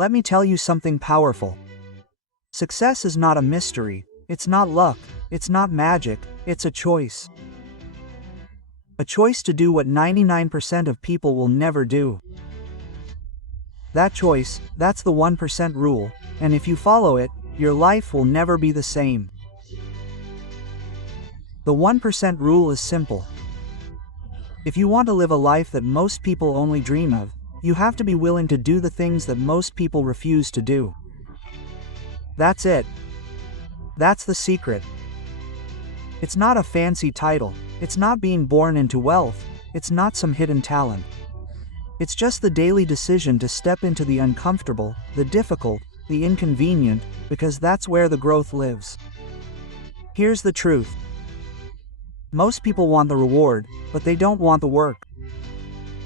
Let me tell you something powerful. Success is not a mystery, it's not luck, it's not magic, it's a choice. A choice to do what 99% of people will never do. That choice, that's the 1% rule, and if you follow it, your life will never be the same. The 1% rule is simple. If you want to live a life that most people only dream of, you have to be willing to do the things that most people refuse to do. That's it. That's the secret. It's not a fancy title, it's not being born into wealth, it's not some hidden talent. It's just the daily decision to step into the uncomfortable, the difficult, the inconvenient, because that's where the growth lives. Here's the truth. Most people want the reward, but they don't want the work.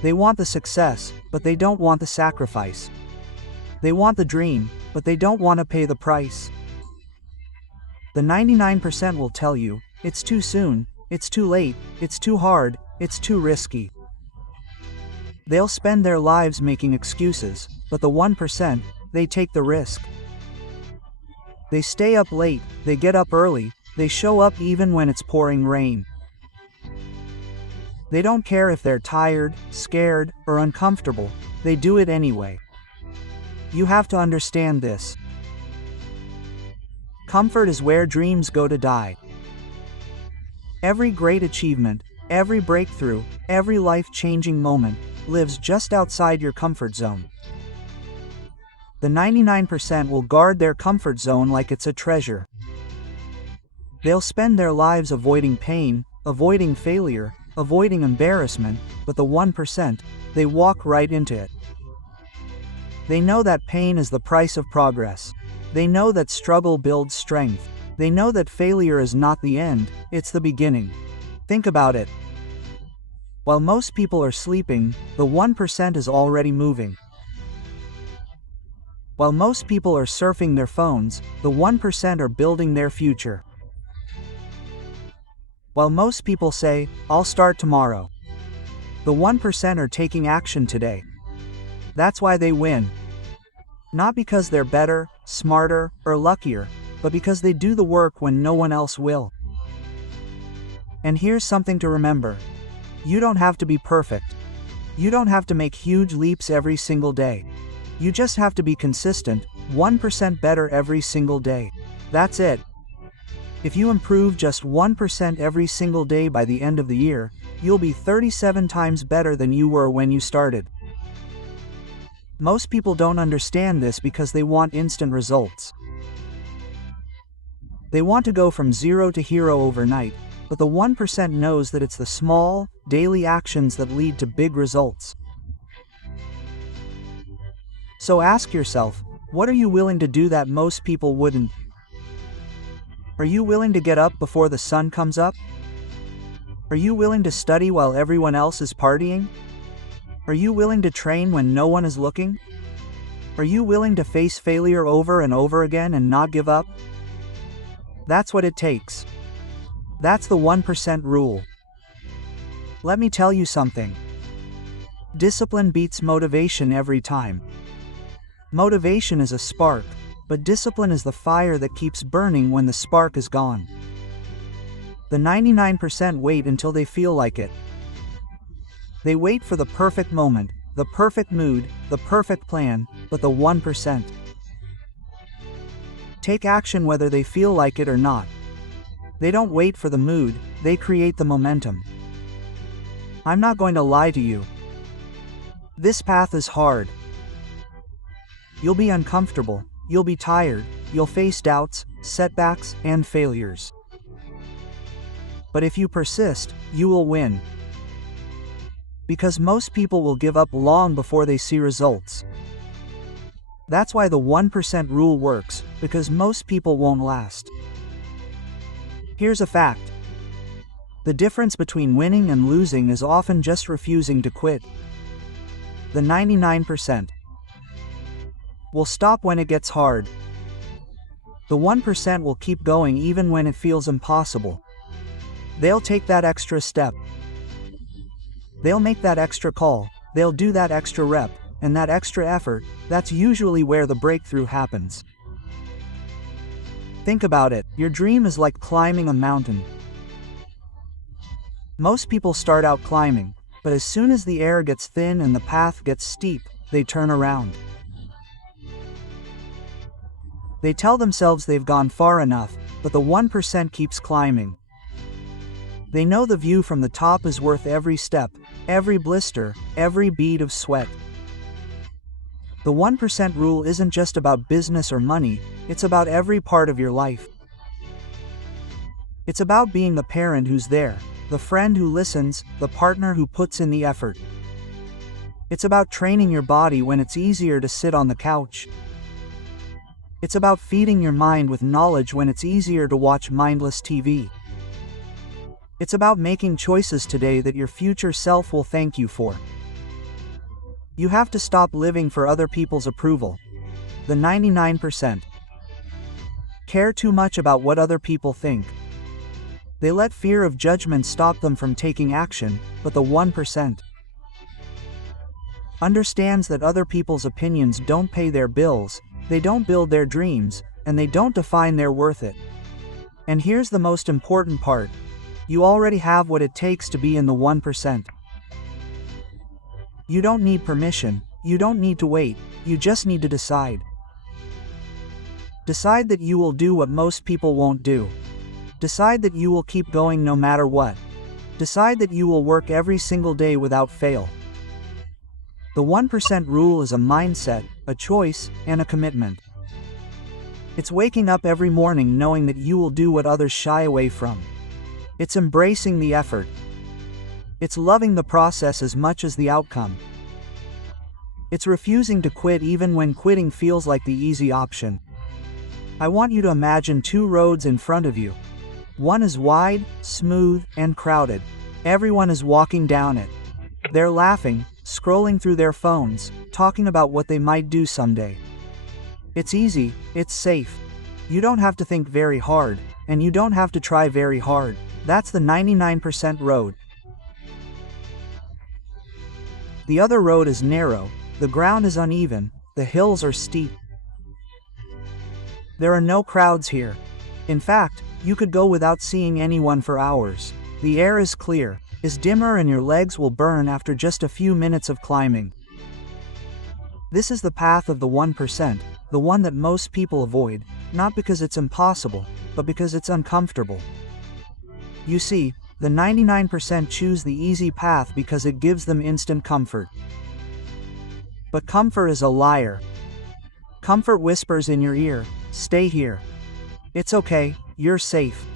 They want the success, but they don't want the sacrifice. They want the dream, but they don't want to pay the price. The 99% will tell you, it's too soon, it's too late, it's too hard, it's too risky. They'll spend their lives making excuses, but the 1%, they take the risk. They stay up late, they get up early, they show up even when it's pouring rain. They don't care if they're tired, scared, or uncomfortable, they do it anyway. You have to understand this. Comfort is where dreams go to die. Every great achievement, every breakthrough, every life-changing moment lives just outside your comfort zone. The 99% will guard their comfort zone like it's a treasure. They'll spend their lives avoiding pain, avoiding failure, avoiding embarrassment, but the 1%, they walk right into it. They know that pain is the price of progress. They know that struggle builds strength. They know that failure is not the end, it's the beginning. Think about it. While most people are sleeping, the 1% is already moving. While most people are surfing their phones, the 1% are building their future. While most people say, "I'll start tomorrow," the 1% are taking action today. That's why they win. Not because they're better, smarter, or luckier, but because they do the work when no one else will. And here's something to remember. You don't have to be perfect. You don't have to make huge leaps every single day. You just have to be consistent, 1% better every single day. That's it. If you improve just 1% every single day by the end of the year, you'll be 37 times better than you were when you started. Most people don't understand this because they want instant results. They want to go from zero to hero overnight, but the 1% knows that it's the small, daily actions that lead to big results. So ask yourself, what are you willing to do that most people wouldn't? Are you willing to get up before the sun comes up? Are you willing to study while everyone else is partying? Are you willing to train when no one is looking? Are you willing to face failure over and over again and not give up? That's what it takes. That's the 1% rule. Let me tell you something. Discipline beats motivation every time. Motivation is a spark, but discipline is the fire that keeps burning when the spark is gone. The 99% wait until they feel like it. They wait for the perfect moment, the perfect mood, the perfect plan, but the 1% take action whether they feel like it or not. They don't wait for the mood, they create the momentum. I'm not going to lie to you. This path is hard. You'll be uncomfortable, you'll be tired, you'll face doubts, setbacks, and failures. But if you persist, you will win. Because most people will give up long before they see results. That's why the 1% rule works, because most people won't last. Here's a fact. The difference between winning and losing is often just refusing to quit. The 99% will stop when it gets hard. The 1% will keep going even when it feels impossible. They'll take that extra step. They'll make that extra call, they'll do that extra rep, and that extra effort, that's usually where the breakthrough happens. Think about it, your dream is like climbing a mountain. Most people start out climbing, but as soon as the air gets thin and the path gets steep, they turn around. They tell themselves they've gone far enough, but the 1% keeps climbing. They know the view from the top is worth every step, every blister, every bead of sweat. The 1% rule isn't just about business or money, it's about every part of your life. It's about being the parent who's there, the friend who listens, the partner who puts in the effort. It's about training your body when it's easier to sit on the couch. It's about feeding your mind with knowledge when it's easier to watch mindless TV. It's about making choices today that your future self will thank you for. You have to stop living for other people's approval. The 99% care too much about what other people think. They let fear of judgment stop them from taking action, but the 1% understands that other people's opinions don't pay their bills, they don't build their dreams, and they don't define their worth it. And here's the most important part. You already have what it takes to be in the 1%. You don't need permission, you don't need to wait, you just need to decide. Decide that you will do what most people won't do. Decide that you will keep going no matter what. Decide that you will work every single day without fail. The 1% rule is a mindset, a choice, and a commitment. It's waking up every morning knowing that you will do what others shy away from. It's embracing the effort. It's loving the process as much as the outcome. It's refusing to quit even when quitting feels like the easy option. I want you to imagine two roads in front of you. One is wide, smooth, and crowded. Everyone is walking down it. They're laughing, scrolling through their phones, talking about what they might do someday. It's easy, it's safe. You don't have to think very hard, and you don't have to try very hard. That's the 99% road. The other road is narrow, the ground is uneven, the hills are steep. There are no crowds here. In fact, you could go without seeing anyone for hours. The air is clear, is dimmer, and your legs will burn after just a few minutes of climbing. This is the path of the 1%, the one that most people avoid, not because it's impossible, but because it's uncomfortable. You see, the 99% choose the easy path because it gives them instant comfort. But comfort is a liar. Comfort whispers in your ear, "Stay here. It's okay, you're safe."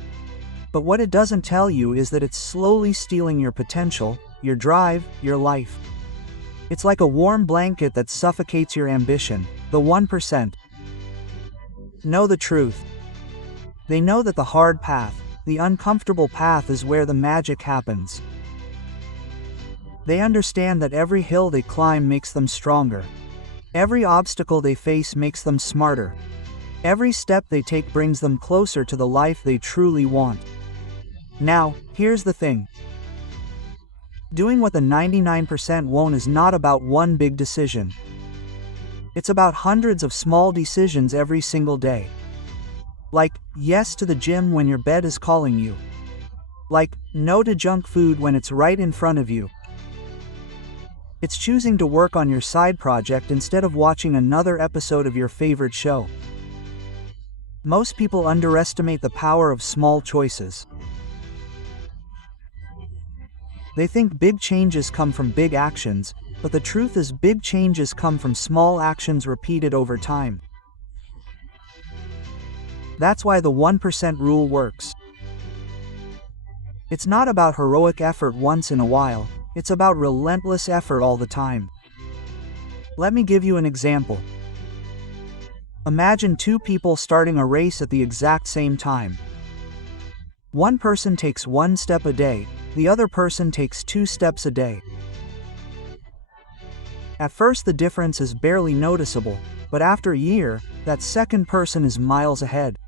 But what it doesn't tell you is that it's slowly stealing your potential, your drive, your life. It's like a warm blanket that suffocates your ambition. The 1% know the truth. They know that the hard path, the uncomfortable path, is where the magic happens. They understand that every hill they climb makes them stronger. Every obstacle they face makes them smarter. Every step they take brings them closer to the life they truly want. Now, here's the thing. Doing what the 99% won't is not about one big decision. It's about hundreds of small decisions every single day. Like, yes to the gym when your bed is calling you. Like, no to junk food when it's right in front of you. It's choosing to work on your side project instead of watching another episode of your favorite show. Most people underestimate the power of small choices. They think big changes come from big actions, but the truth is big changes come from small actions repeated over time. That's why the 1% rule works. It's not about heroic effort once in a while, it's about relentless effort all the time. Let me give you an example. Imagine two people starting a race at the exact same time. One person takes one step a day, the other person takes 2 steps a day. At first the difference is barely noticeable, but after a year, that second person is miles ahead.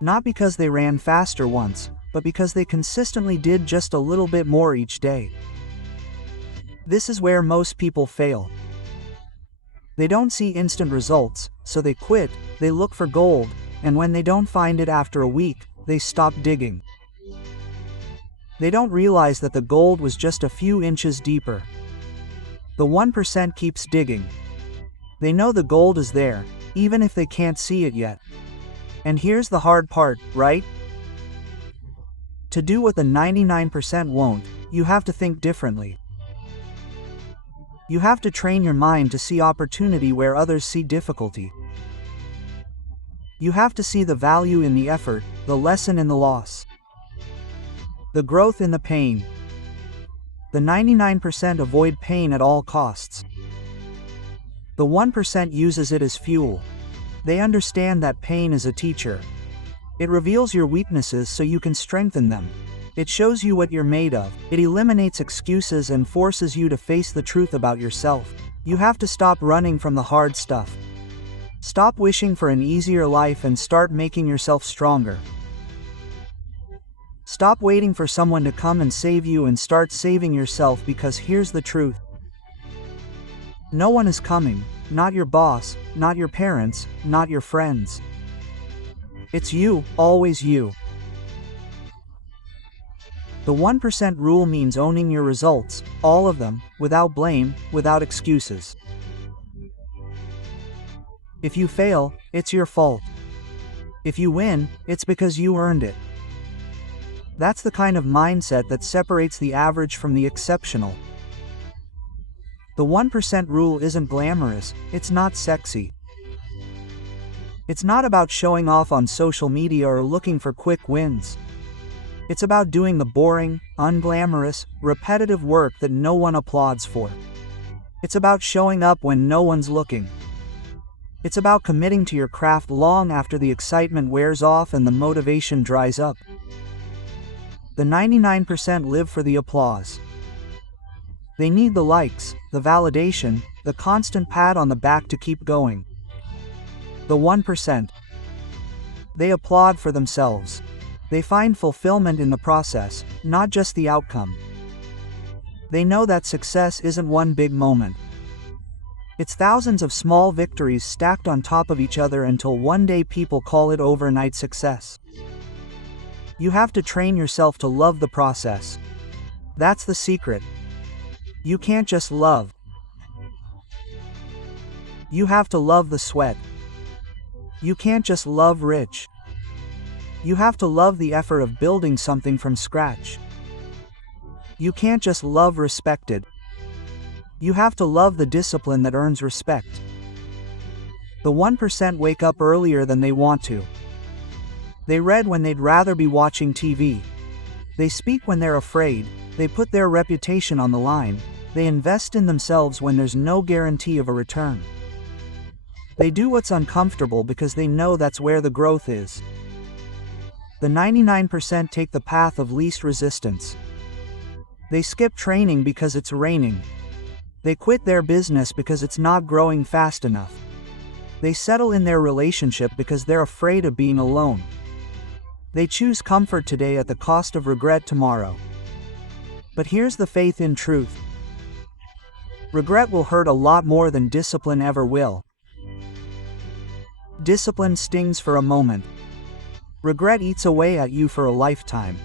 Not because they ran faster once, but because they consistently did just a little bit more each day. This is where most people fail. They don't see instant results, so they quit, they look for gold, and when they don't find it after a week, they stop digging. They don't realize that the gold was just a few inches deeper. The 1% keeps digging. They know the gold is there, even if they can't see it yet. And here's the hard part, right? To do what the 99% won't, you have to think differently. You have to train your mind to see opportunity where others see difficulty. You have to see the value in the effort, the lesson in the loss, the growth in the pain. The 99% avoid pain at all costs. The 1% uses it as fuel. They understand that pain is a teacher. It reveals your weaknesses so you can strengthen them. It shows you what you're made of. It eliminates excuses and forces you to face the truth about yourself. You have to stop running from the hard stuff. Stop wishing for an easier life and start making yourself stronger. Stop waiting for someone to come and save you and start saving yourself, because here's the truth. No one is coming, not your boss, not your parents, not your friends. It's you, always you. The 1% rule means owning your results, all of them, without blame, without excuses. If you fail, it's your fault. If you win, it's because you earned it. That's the kind of mindset that separates the average from the exceptional. The 1% rule isn't glamorous, it's not sexy. It's not about showing off on social media or looking for quick wins. It's about doing the boring, unglamorous, repetitive work that no one applauds for. It's about showing up when no one's looking. It's about committing to your craft long after the excitement wears off and the motivation dries up. The 99% live for the applause. They need the likes, the validation, the constant pat on the back to keep going. The 1%. They applaud for themselves. They find fulfillment in the process, not just the outcome. They know that success isn't one big moment. It's thousands of small victories stacked on top of each other until one day people call it overnight success. You have to train yourself to love the process. That's the secret. You can't just love. You have to love the sweat. You can't just love rich. You have to love the effort of building something from scratch. You can't just love respected. You have to love the discipline that earns respect. The 1% wake up earlier than they want to. They read when they'd rather be watching TV. They speak when they're afraid. They put their reputation on the line. They invest in themselves when there's no guarantee of a return. They do what's uncomfortable because they know that's where the growth is. The 99% take the path of least resistance. They skip training because it's raining. They quit their business because it's not growing fast enough. They settle in their relationship because they're afraid of being alone. They choose comfort today at the cost of regret tomorrow. But here's the faith in truth. Regret will hurt a lot more than discipline ever will. Discipline stings for a moment. Regret eats away at you for a lifetime.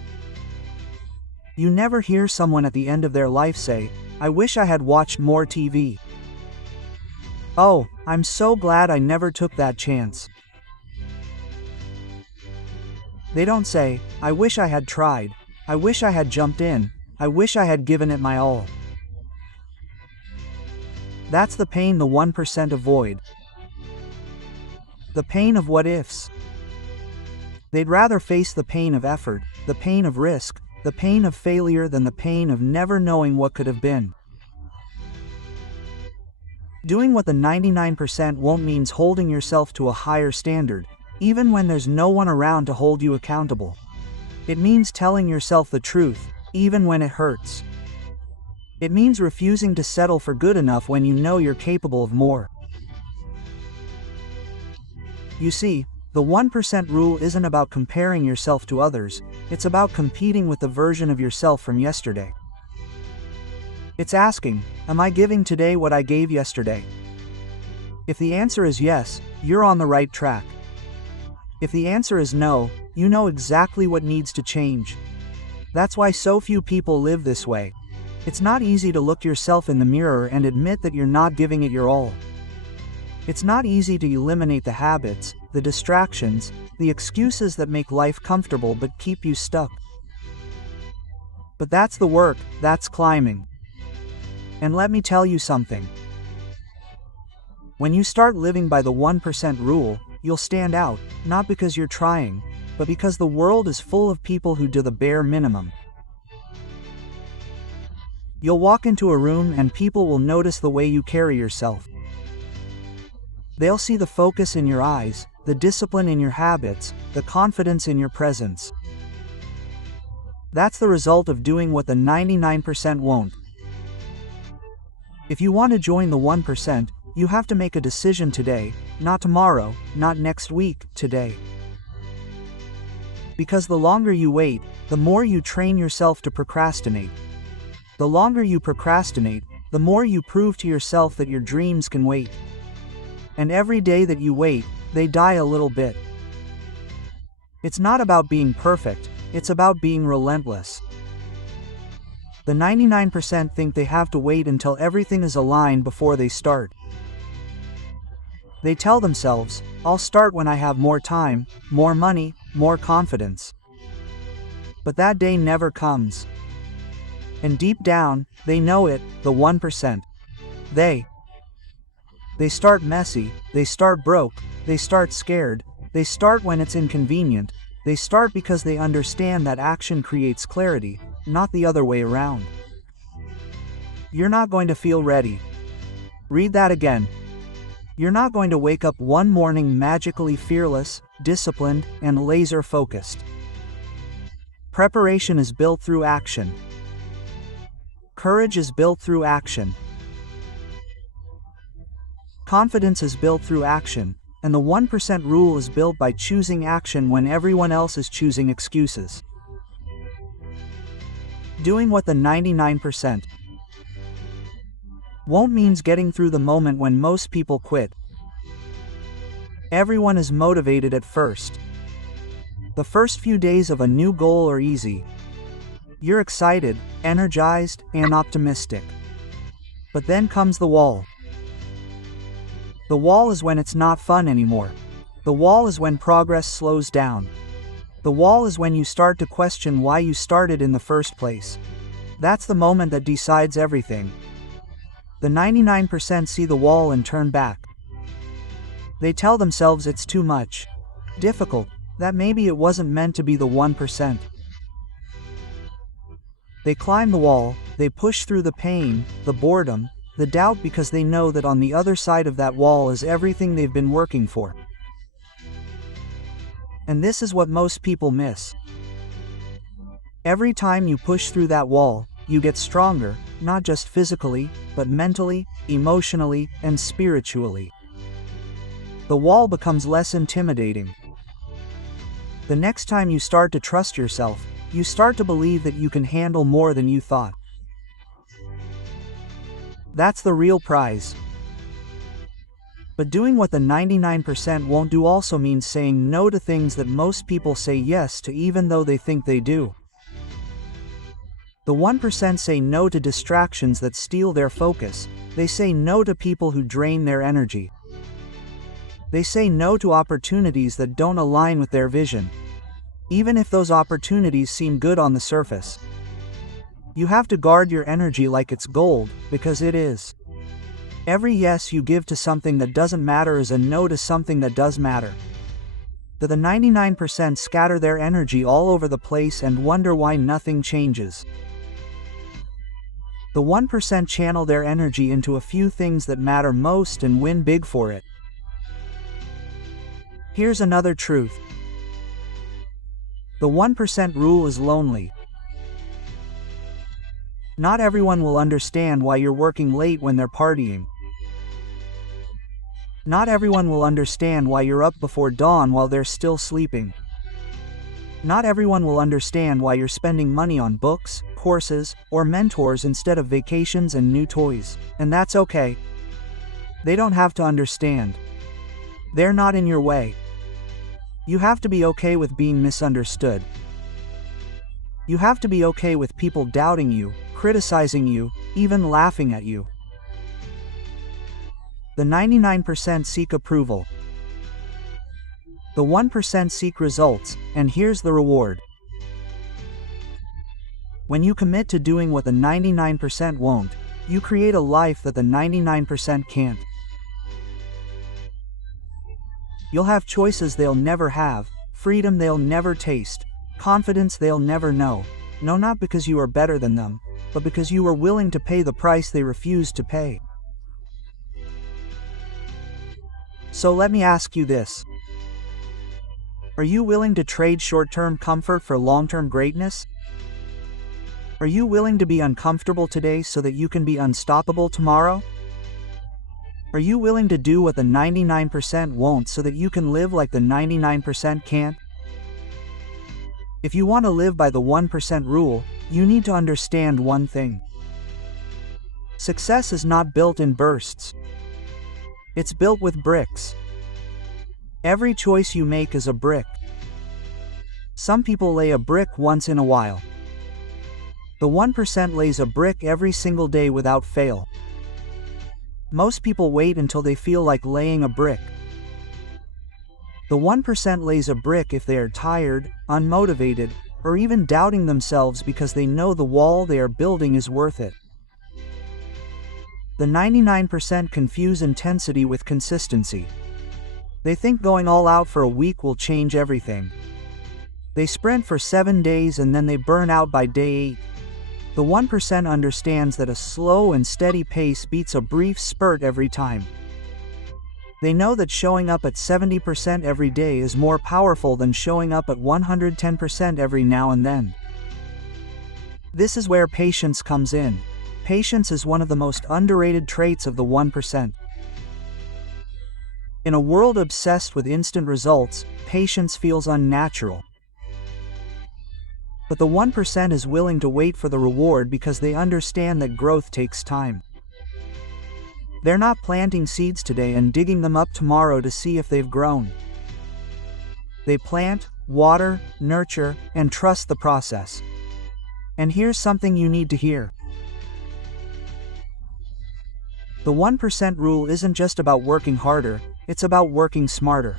You never hear someone at the end of their life say, "I wish I had watched more TV. Oh, I'm so glad I never took that chance." They don't say, "I wish I had tried. I wish I had jumped in. I wish I had given it my all." That's the pain the 1% avoid. The pain of what ifs. They'd rather face the pain of effort, the pain of risk, the pain of failure than the pain of never knowing what could have been. Doing what the 99% won't means holding yourself to a higher standard, even when there's no one around to hold you accountable. It means telling yourself the truth, even when it hurts. It means refusing to settle for good enough when you know you're capable of more. You see, the 1% rule isn't about comparing yourself to others, it's about competing with the version of yourself from yesterday. It's asking, am I giving today what I gave yesterday? If the answer is yes, you're on the right track. If the answer is no, you know exactly what needs to change. That's why so few people live this way. It's not easy to look yourself in the mirror and admit that you're not giving it your all. It's not easy to eliminate the habits, the distractions, the excuses that make life comfortable but keep you stuck. But that's the work, that's climbing. And let me tell you something. When you start living by the 1% rule, you'll stand out, not because you're trying, but because the world is full of people who do the bare minimum. You'll walk into a room and people will notice the way you carry yourself. They'll see the focus in your eyes, the discipline in your habits, the confidence in your presence. That's the result of doing what the 99% won't. If you want to join the 1%, you have to make a decision today, not tomorrow, not next week, today. Because the longer you wait, the more you train yourself to procrastinate. The longer you procrastinate, the more you prove to yourself that your dreams can wait. And every day that you wait, they die a little bit. It's not about being perfect, it's about being relentless. The 99% think they have to wait until everything is aligned before they start. They tell themselves, I'll start when I have more time, more money, more confidence. But that day never comes. And deep down, they know it, the 1%. They start messy, they start broke, they start scared, they start when it's inconvenient, they start because they understand that action creates clarity, not the other way around. You're not going to feel ready. Read that again. You're not going to wake up one morning magically fearless, disciplined, and laser-focused. Preparation is built through action. Courage is built through action. Confidence is built through action, and the 1% rule is built by choosing action when everyone else is choosing excuses. Doing what the 99% won't means getting through the moment when most people quit. Everyone is motivated at first. The first few days of a new goal are easy. You're excited, energized, and optimistic. But then comes the wall. The wall is when it's not fun anymore. The wall is when progress slows down. The wall is when you start to question why you started in the first place. That's the moment that decides everything. The 99% see the wall and turn back. They tell themselves it's too much. Difficult, that maybe it wasn't meant to be the 1%. They climb the wall, they push through the pain, the boredom, the doubt because they know that on the other side of that wall is everything they've been working for. And this is what most people miss. Every time you push through that wall, you get stronger, not just physically, but mentally, emotionally, and spiritually. The wall becomes less intimidating. The next time you start to trust yourself, you start to believe that you can handle more than you thought. That's the real prize. But doing what the 99% won't do also means saying no to things that most people say yes to even though they think they do. The 1% say no to distractions that steal their focus. They say no to people who drain their energy. They say no to opportunities that don't align with their vision, even if those opportunities seem good on the surface. You have to guard your energy like it's gold, because it is. Every yes you give to something that doesn't matter is a no to something that does matter. The 99% scatter their energy all over the place and wonder why nothing changes. The 1% channel their energy into a few things that matter most and win big for it. Here's another truth. The 1% rule is lonely. Not everyone will understand why you're working late when they're partying. Not everyone will understand why you're up before dawn while they're still sleeping. Not everyone will understand why you're spending money on books, courses, or mentors instead of vacations and new toys. And that's okay. They don't have to understand. They're not in your way. You have to be okay with being misunderstood. You have to be okay with people doubting you, criticizing you, even laughing at you. The 99% seek approval. The 1% seek results, and here's the reward. When you commit to doing what the 99% won't, you create a life that the 99% can't. You'll have choices they'll never have, freedom they'll never taste, confidence they'll never know. No, not because you are better than them, but because you are willing to pay the price they refuse to pay. So let me ask you this. Are you willing to trade short-term comfort for long-term greatness? Are you willing to be uncomfortable today so that you can be unstoppable tomorrow? Are you willing to do what the 99% won't so that you can live like the 99% can't? If you want to live by the 1% rule, you need to understand one thing. Success is not built in bursts. It's built with bricks. Every choice you make is a brick. Some people lay a brick once in a while. The 1% lays a brick every single day without fail. Most people wait until they feel like laying a brick. The 1% lays a brick if they are tired, unmotivated, or even doubting themselves because they know the wall they are building is worth it. The 99% confuse intensity with consistency. They think going all out for a week will change everything. They sprint for 7 days and then they burn out by day 8. The 1% understands that a slow and steady pace beats a brief spurt every time. They know that showing up at 70% every day is more powerful than showing up at 110% every now and then. This is where patience comes in. Patience is one of the most underrated traits of the 1%. In a world obsessed with instant results, patience feels unnatural. But the 1% is willing to wait for the reward because they understand that growth takes time. They're not planting seeds today and digging them up tomorrow to see if they've grown. They plant, water, nurture, and trust the process. And here's something you need to hear. The 1% rule isn't just about working harder, it's about working smarter.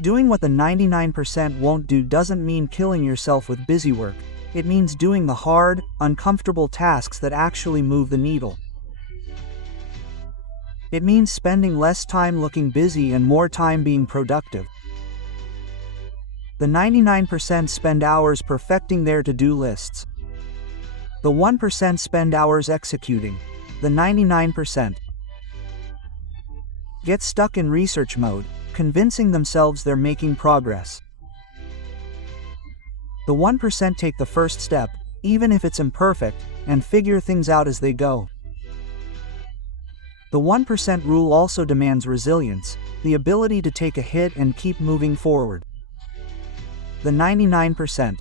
Doing what the 99% won't do doesn't mean killing yourself with busy work. It means doing the hard, uncomfortable tasks that actually move the needle. It means spending less time looking busy and more time being productive. The 99% spend hours perfecting their to-do lists. The 1% spend hours executing. The 99% get stuck in research mode, convincing themselves they're making progress. The 1% take the first step, even if it's imperfect, and figure things out as they go. The 1% rule also demands resilience, the ability to take a hit and keep moving forward. The 99%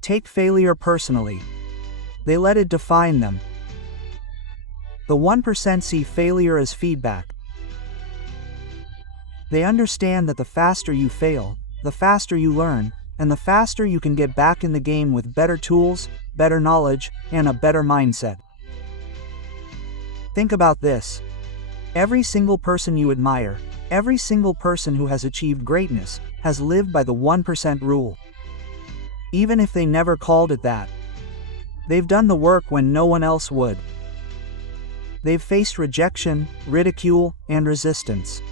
take failure personally. They let it define them. The 1% see failure as feedback. They understand that the faster you fail, the faster you learn, and the faster you can get back in the game with better tools, better knowledge, and a better mindset. Think about this. Every single person you admire, every single person who has achieved greatness, has lived by the 1% rule. Even if they never called it that. They've done the work when no one else would. They've faced rejection, ridicule, and resistance.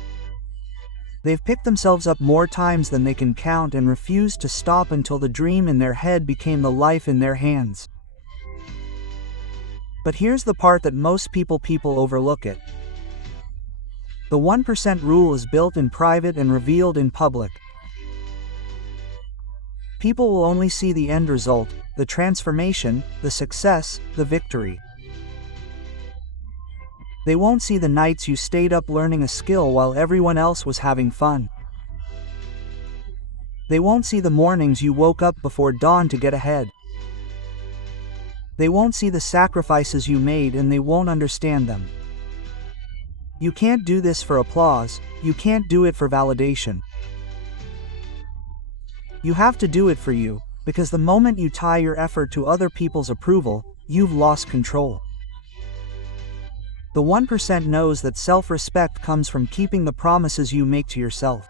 They've picked themselves up more times than they can count and refused to stop until the dream in their head became the life in their hands. But here's the part that most people overlook it. The 1% rule is built in private and revealed in public. People will only see the end result, the transformation, the success, the victory. They won't see the nights you stayed up learning a skill while everyone else was having fun. They won't see the mornings you woke up before dawn to get ahead. They won't see the sacrifices you made, and they won't understand them. You can't do this for applause, you can't do it for validation. You have to do it for you, because the moment you tie your effort to other people's approval, you've lost control. The 1% knows that self-respect comes from keeping the promises you make to yourself.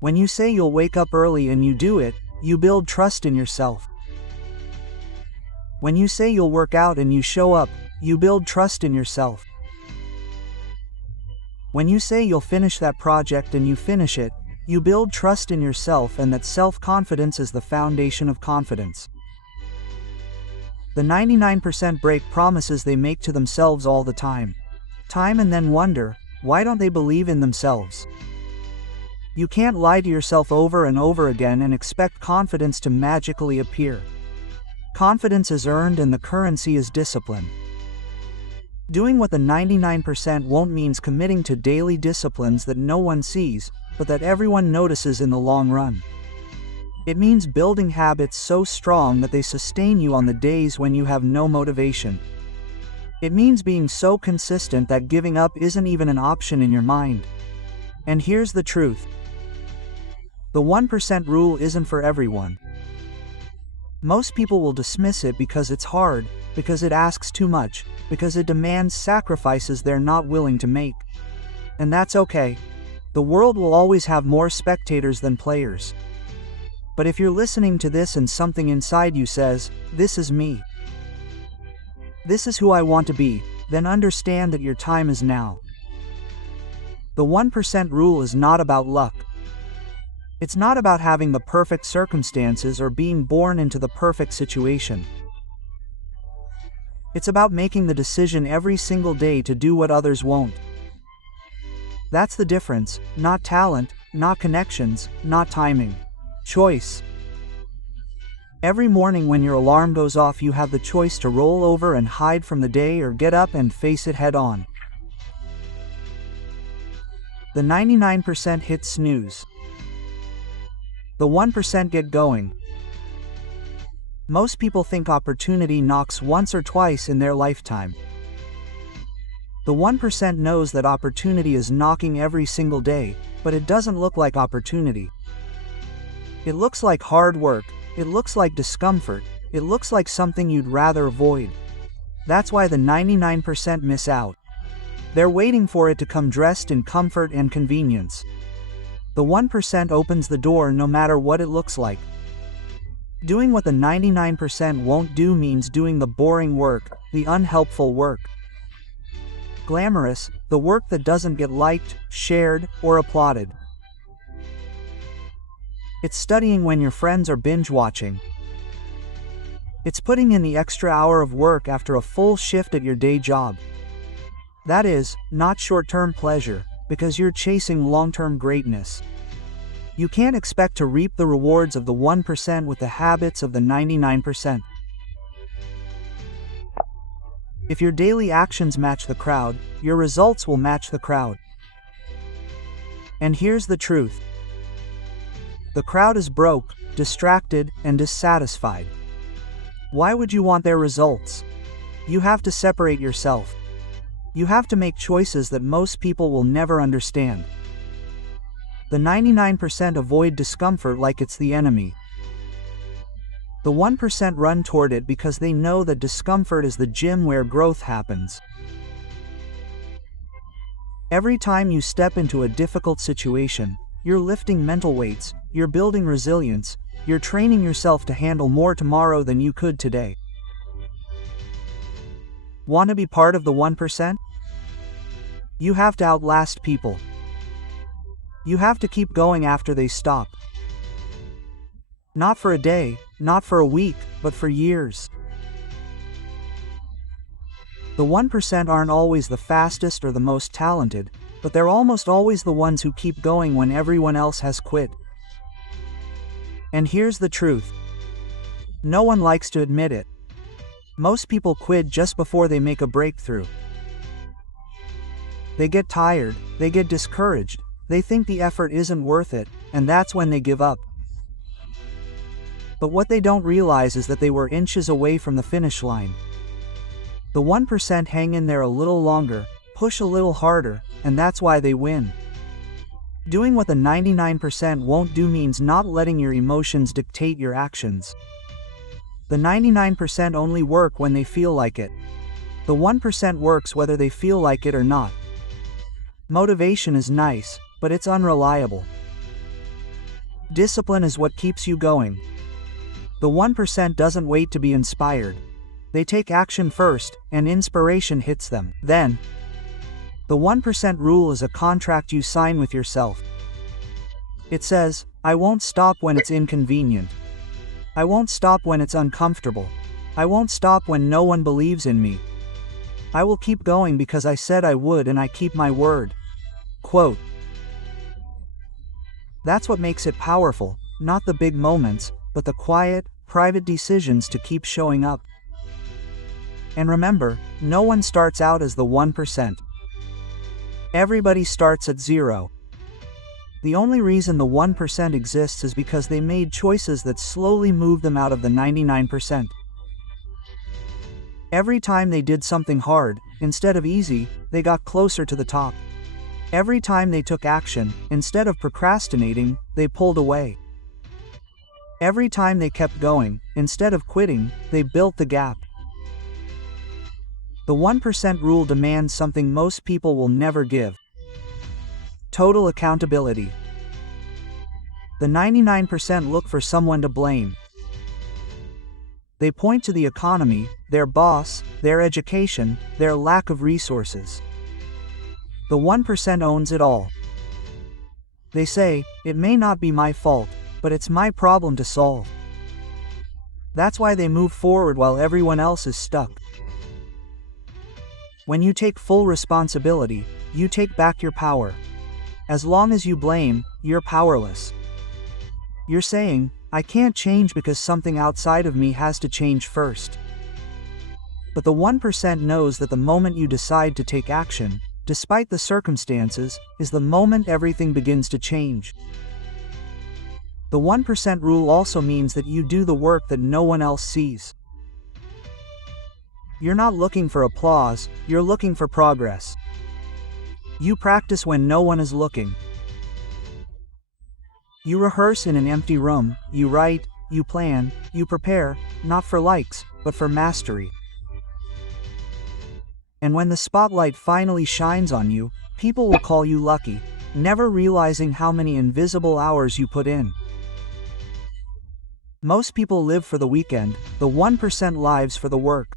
When you say you'll wake up early and you do it, you build trust in yourself. When you say you'll work out and you show up, you build trust in yourself. When you say you'll finish that project and you finish it, you build trust in yourself, and that self-confidence is the foundation of confidence. The 99% break promises they make to themselves all the time, and then wonder, why don't they believe in themselves? You can't lie to yourself over and over again and expect confidence to magically appear. Confidence is earned, and the currency is discipline. Doing what the 99% won't means committing to daily disciplines that no one sees, but that everyone notices in the long run. It means building habits so strong that they sustain you on the days when you have no motivation. It means being so consistent that giving up isn't even an option in your mind. And here's the truth. The 1% rule isn't for everyone. Most people will dismiss it because it's hard, because it asks too much, because it demands sacrifices they're not willing to make. And that's okay. The world will always have more spectators than players. But if you're listening to this and something inside you says, "This is me. This is who I want to be," then understand that your time is now. The 1% rule is not about luck. It's not about having the perfect circumstances or being born into the perfect situation. It's about making the decision every single day to do what others won't. That's the difference, not talent, not connections, not timing. Choice. Every morning when your alarm goes off, you have the choice to roll over and hide from the day or get up and face it head on. The 99% hit snooze. The 1% get going. Most people think opportunity knocks once or twice in their lifetime. The 1% knows that opportunity is knocking every single day, but it doesn't look like opportunity. It looks like hard work, it looks like discomfort, it looks like something you'd rather avoid. That's why the 99% miss out. They're waiting for it to come dressed in comfort and convenience. The 1% opens the door no matter what it looks like. Doing what the 99% won't do means doing the boring work, the unhelpful work. Glamorous, the work that doesn't get liked, shared, or applauded. It's studying when your friends are binge watching. It's putting in the extra hour of work after a full shift at your day job. That is, not short-term pleasure, because you're chasing long-term greatness. You can't expect to reap the rewards of the 1% with the habits of the 99%. If your daily actions match the crowd, your results will match the crowd. And here's the truth. The crowd is broke, distracted, and dissatisfied. Why would you want their results? You have to separate yourself. You have to make choices that most people will never understand. The 99% avoid discomfort like it's the enemy. The 1% run toward it because they know that discomfort is the gym where growth happens. Every time you step into a difficult situation, you're lifting mental weights, you're building resilience, you're training yourself to handle more tomorrow than you could today. Want to be part of the 1%? You have to outlast people. You have to keep going after they stop. Not for a day, not for a week, but for years. The 1% aren't always the fastest or the most talented, but they're almost always the ones who keep going when everyone else has quit. And here's the truth. No one likes to admit it. Most people quit just before they make a breakthrough. They get tired, they get discouraged, they think the effort isn't worth it, and that's when they give up. But what they don't realize is that they were inches away from the finish line. The 1% hang in there a little longer, push a little harder, and that's why they win. Doing what the 99% won't do means not letting your emotions dictate your actions. The 99% only work when they feel like it. The 1% works whether they feel like it or not. Motivation is nice, but it's unreliable. Discipline is what keeps you going. The 1% doesn't wait to be inspired. They take action first, and inspiration hits them. Then, the 1% rule is a contract you sign with yourself. It says, I won't stop when it's inconvenient. I won't stop when it's uncomfortable. I won't stop when no one believes in me. I will keep going because I said I would and I keep my word. Quote. That's what makes it powerful, not the big moments, but the quiet, private decisions to keep showing up. And remember, no one starts out as the 1%. Everybody starts at 0. The only reason the 1% exists is because they made choices that slowly moved them out of the 99%. Every time they did something hard, instead of easy, they got closer to the top. Every time they took action, instead of procrastinating, they pulled away. Every time they kept going, instead of quitting, they built the gap. The 1% rule demands something most people will never give. Total accountability. The 99% look for someone to blame. They point to the economy, their boss, their education, their lack of resources. The 1% owns it all. They say, it may not be my fault, but it's my problem to solve. That's why they move forward while everyone else is stuck. When you take full responsibility, you take back your power. As long as you blame, you're powerless. You're saying, I can't change because something outside of me has to change first. But the 1% knows that the moment you decide to take action, despite the circumstances, is the moment everything begins to change. The 1% rule also means that you do the work that no one else sees. You're not looking for applause, you're looking for progress. You practice when no one is looking. You rehearse in an empty room, you write, you plan, you prepare, not for likes, but for mastery. And when the spotlight finally shines on you, people will call you lucky, never realizing how many invisible hours you put in. Most people live for the weekend, the 1% lives for the work.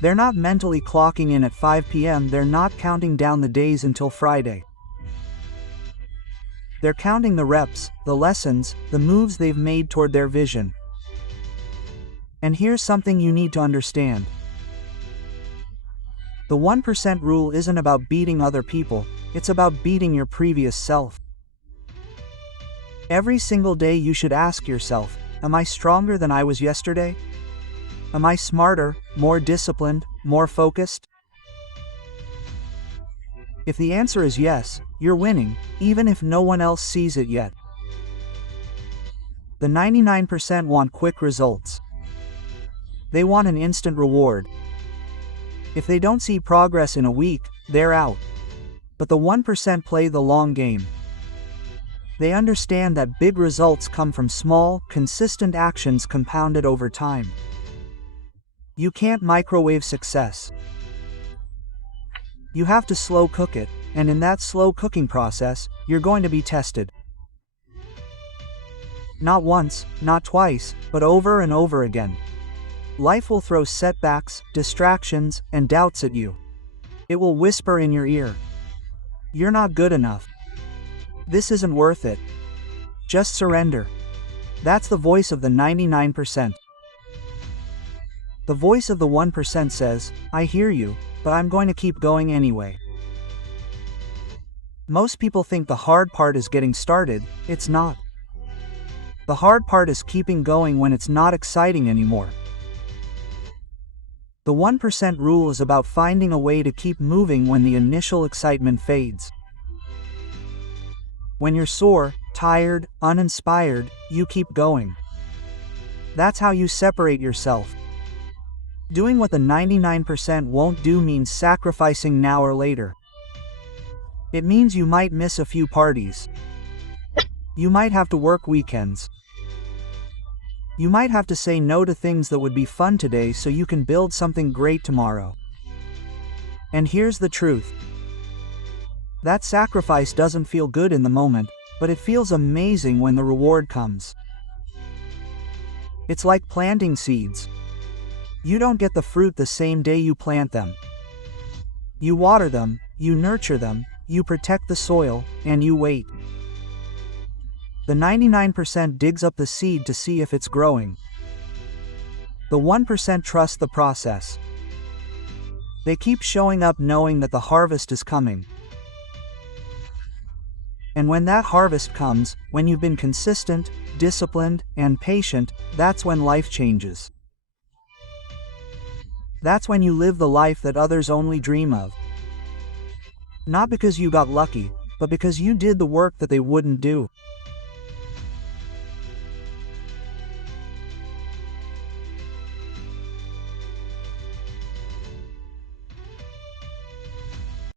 They're not mentally clocking in at 5 p.m., they're not counting down the days until Friday. They're counting the reps, the lessons, the moves they've made toward their vision. And here's something you need to understand. The 1% rule isn't about beating other people, it's about beating your previous self. Every single day you should ask yourself, am I stronger than I was yesterday? Am I smarter, more disciplined, more focused? If the answer is yes, you're winning, even if no one else sees it yet. The 99% want quick results. They want an instant reward. If they don't see progress in a week, they're out. But the 1% play the long game. They understand that big results come from small, consistent actions compounded over time. You can't microwave success. You have to slow cook it, and in that slow cooking process, you're going to be tested. Not once, not twice, but over and over again. Life will throw setbacks, distractions, and doubts at you. It will whisper in your ear. You're not good enough. This isn't worth it. Just surrender. That's the voice of the 99%. The voice of the 1% says, I hear you, but I'm going to keep going anyway. Most people think the hard part is getting started, it's not. The hard part is keeping going when it's not exciting anymore. The 1% rule is about finding a way to keep moving when the initial excitement fades. When you're sore, tired, uninspired, you keep going. That's how you separate yourself. Doing what the 99% won't do means sacrificing now or later. It means you might miss a few parties. You might have to work weekends. You might have to say no to things that would be fun today so you can build something great tomorrow. And here's the truth. That sacrifice doesn't feel good in the moment, but it feels amazing when the reward comes. It's like planting seeds. You don't get the fruit the same day you plant them. You water them, you nurture them, you protect the soil, and you wait. The 99% digs up the seed to see if it's growing. The 1% trust the process. They keep showing up knowing that the harvest is coming. And when that harvest comes, when you've been consistent, disciplined, and patient, that's when life changes. That's when you live the life that others only dream of. Not because you got lucky, but because you did the work that they wouldn't do.